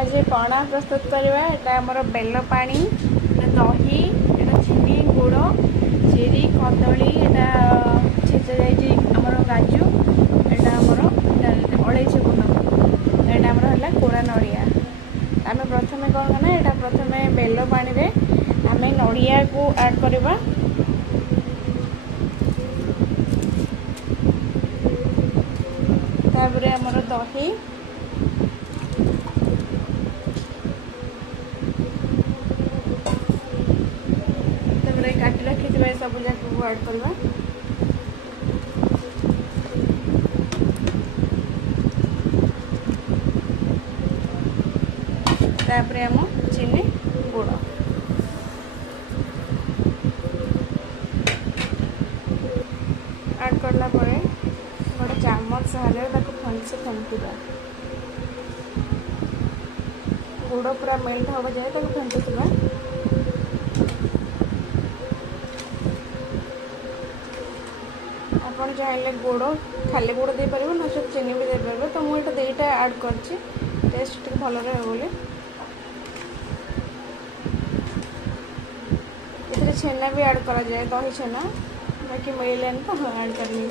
आज पणा प्रस्तुत करवा एटा हमर बेल पानी दही एटा चीनी गुड़ चेरी कदली एटा छेचा जाइए आमर काजू एटा हमर अलैची गुंड एटा हमर हला कोरा नड़िया आम प्रथम कौन करना एटा प्रथम बेल पानी रे आम नड़िया को ऐड करवा तापर हमर दही काटी रखी सब जाक ऐड करवा तापर हम चीनी गुड़ ऐड करला परे गोटे चामच सहारे भलसे फेंटा गुड़ पूरा मेल्ट हम जाए फेंटुवा आप चाहिए गुड़ खाली गुड़ दे पारे ना सब चीनी भी दे पारे तो मुझे दुईटा ऐड कर टेस्ट भल रहे बोली छेना भी ऐड करा जाए दही छेना बाकी मिलने तो हाँ ऐड करनी